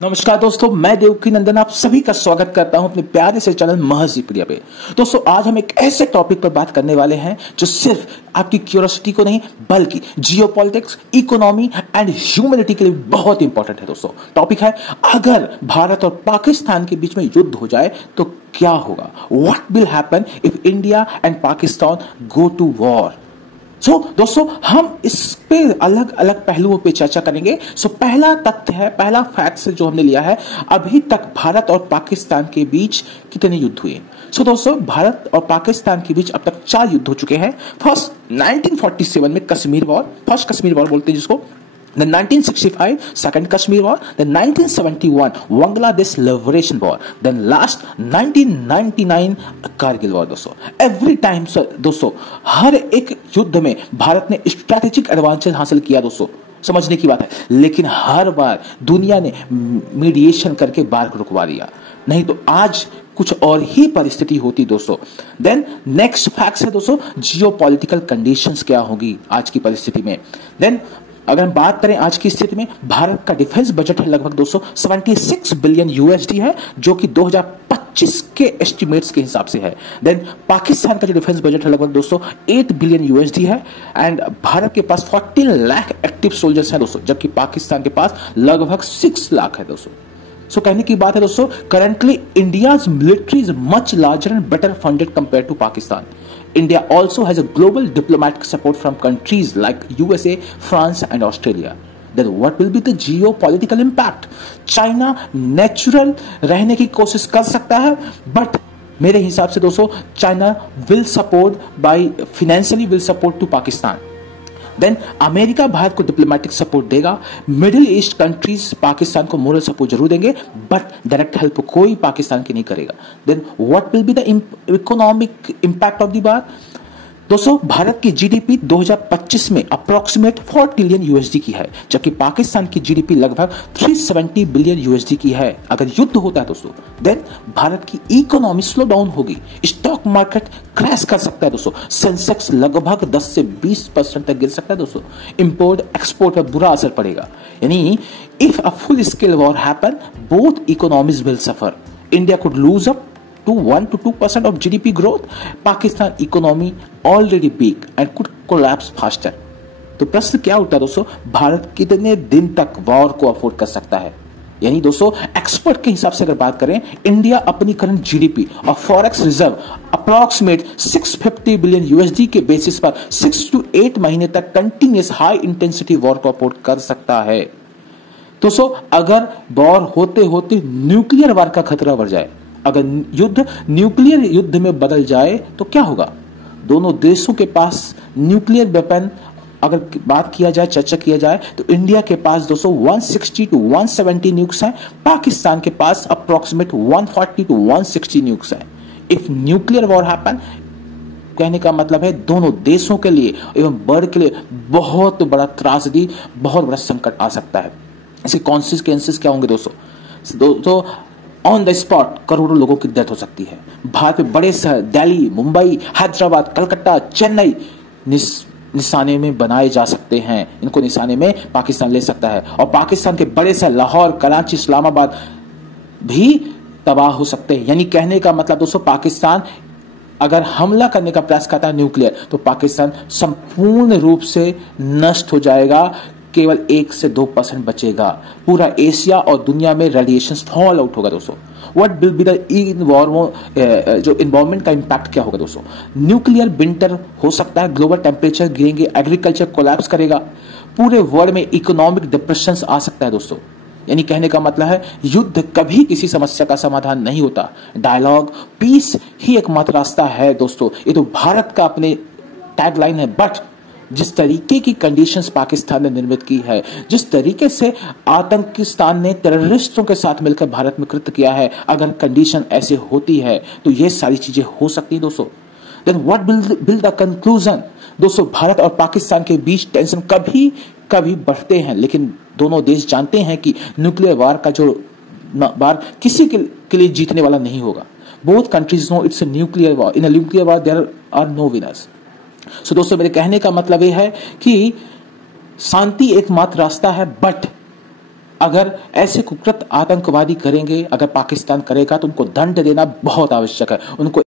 नमस्कार दोस्तों, मैं देवकी नंदन आप सभी का स्वागत करता हूं अपने प्यारे से चैनल महज जी प्रिया पे। दोस्तों आज हम एक ऐसे टॉपिक पर बात करने वाले हैं जो सिर्फ आपकी क्यूरियोसिटी को नहीं बल्कि जियोपॉलिटिक्स, इकोनॉमी एंड ह्यूमैनिटी के लिए बहुत इंपॉर्टेंट है। दोस्तों टॉपिक है, अगर भारत और पाकिस्तान के बीच में युद्ध हो जाए तो क्या होगा। What will happen if India and Pakistan go to war. दोस्तों हम इस पे अलग अलग पहलुओं पे चर्चा करेंगे। पहला तथ्य है, पहला फैक्ट जो हमने लिया है, अभी तक भारत और पाकिस्तान के बीच कितने युद्ध हुए। दोस्तों भारत और पाकिस्तान के बीच अब तक 4 युद्ध हो चुके हैं। फर्स्ट 1947 में Kashmir war, first Kashmir war बोलते हैं जिसको। Then 1965 second Kashmir war, then 1971 Bangladesh Liberation War, then last 1999 Kargil war. दोस्तों एवरी टाइम दोस्तों हर एक युद्ध में भारत ने स्ट्रैटेजिक एडवांटेज हासिल किया। दोस्तों समझने की बात है, लेकिन हर बार दुनिया ने मीडिएशन करके बार को रुकवा दिया, नहीं तो आज कुछ और ही परिस्थिति होती। दोस्तों देन नेक्स्ट फैक्ट है दोस्तों, जियोपॉलिटिकल कंडीशंस क्या होगी आज की परिस्थिति में। देन अगर हम बात करें आज की स्थिति में, भारत का डिफेंस बजट है लगभग 276 बिलियन यूएसडी है, जो कि 2025 के एस्टिमेट्स के हिसाब से है। देन पाकिस्तान का जो डिफेंस बजट है लगभग दोस्तों 8 बिलियन यूएसडी है। एंड भारत के पास 14 लाख एक्टिव सोल्जर्स हैं दोस्तों, जबकि पाकिस्तान के पास लगभग 6 लाख है दोस्तों। कहने की बात है दोस्तों, currently India's military is much larger and better funded compare to Pakistan. India also has a global diplomatic support from countries like USA, France and Australia. Then what will be the geopolitical impact? China natural रहने की कोशिश कर सकता है, but मेरे हिसाब से दोस्तों China will support by financially will support to Pakistan. Then America Bharat को डिप्लोमेटिक सपोर्ट देगा। मिडिल ईस्ट कंट्रीज पाकिस्तान को मोरल सपोर्ट जरूर देंगे, बट डायरेक्ट हेल्प कोई पाकिस्तान की नहीं करेगा। Then what will be the economic impact of the war. दोस्तों भारत की जीडीपी 2025 में अप्रोक्सीमेट 4 ट्रिलियन यूएसडी की है, जबकि पाकिस्तान की जीडीपी लगभग 370 बिलियन यूएसडी की है। अगर युद्ध होता है दोस्तों, देन भारत की इकोनॉमी स्लो डाउन होगी, स्टॉक मार्केट क्रैश कर सकता है दोस्तों, सेंसेक्स लगभग 10 से 20% तक गिर सकता है दोस्तों, इंपोर्ट एक्सपोर्ट पर बुरा असर पड़ेगा। यानी if a full scale war happen, both economies will suffer. India could lose up to 1 to 2% of GDP growth. Pakistan economy already big and could collapse faster. तो प्रश्न क्या उठता है दोस्तों, भारत कितने दिन तक वॉर को अफोर्ड कर सकता है। यानी दोस्तों एक्सपर्ट के हिसाब से अगर बात करें, इंडिया अपनी करंट जीडीपी और forex reserve approximate 650 billion USD के बेसिस पर 6 to 8 महीने तक कंटिन्यूस हाई इंटेंसिटी वॉर को अफोर्ड कर सकता है। दोस्तों अगर वॉर होते होते न्यूक्लियर वार का खतरा बढ़ जाए, अगर युद्ध न्यूक्लियर युद्ध में बदल जाए तो क्या होगा। दोनों देशों के पास न्यूक्लियर वेपन अगर बात किया जाए, चर्चा किया जाए, तो इंडिया के पास दोस्तों 160 टू 170 न्यूक्स हैं, पाकिस्तान के पास अप्रोक्सीमेट 140 टू 160 न्यूक्स हैं। इफ न्यूक्लियर वॉर हैपन, कहने का मतलब है दोनों देशों के लिए एवं वर्ल्ड के लिए बहुत बड़ा त्रासदी, बहुत बड़ा संकट आ सकता है। इसके कॉन्सिक्वेंसेस क्या होंगे दोस्तों ऑन द स्पॉट करोड़ों लोगों की डेथ हो सकती है। भारत में बड़े शहर दिल्ली, मुंबई, हैदराबाद, कलकत्ता, चेन्नई निशाने में बनाए जा सकते हैं। इनको निशाने में पाकिस्तान ले सकता है, और पाकिस्तान के बड़े शहर लाहौर, कराची, इस्लामाबाद भी तबाह हो सकते हैं। यानी कहने का मतलब दोस्तों, पाकिस्तान अगर हमला करने का प्रयास करता है न्यूक्लियर, तो पाकिस्तान संपूर्ण रूप से नष्ट हो जाएगा, केवल 1 से 2% बचेगा। पूरा एशिया और दुनिया में रेडिएशन फॉल आउट होगा दोस्तों। व्हाट विल बी द जो इन्वायरमेंट का इंपैक्ट क्या होगा दोस्तों। न्यूक्लियर विंटर हो सकता है, ग्लोबल टेम्परेचर गिरेंगे, एग्रीकल्चर कोलैप्स करेगा, पूरे वर्ल्ड में इकोनॉमिक डिप्रेशन आ सकता है दोस्तों। यानी कहने का मतलब है युद्ध कभी किसी समस्या का समाधान नहीं होता, डायलॉग, पीस ही एकमात्र रास्ता है दोस्तों। ये तो भारत का अपने टैगलाइन है, बट जिस तरीके की कंडीशंस पाकिस्तान ने निर्मित की है, जिस तरीके से आतंकिस्तान ने टेररिस्टों के साथ मिलकर भारत में कृत्य किया है, अगर कंडीशन ऐसे होती है तो ये सारी चीजें हो सकती है दोस्तों। Then what will the conclusion. दोस्तों भारत और पाकिस्तान के बीच टेंशन कभी कभी बढ़ते हैं, लेकिन दोनों देश जानते हैं कि न्यूक्लियर वार का जो वार किसी के लिए जीतने वाला नहीं होगा। Both countries know it's a nuclear war, in a nuclear war there are no winners. दोस्तों मेरे कहने का मतलब यह है कि शांति एकमात्र रास्ता है, बट अगर ऐसे कुकृत आतंकवादी करेंगे, अगर पाकिस्तान करेगा तो उनको दंड देना बहुत आवश्यक है। उनको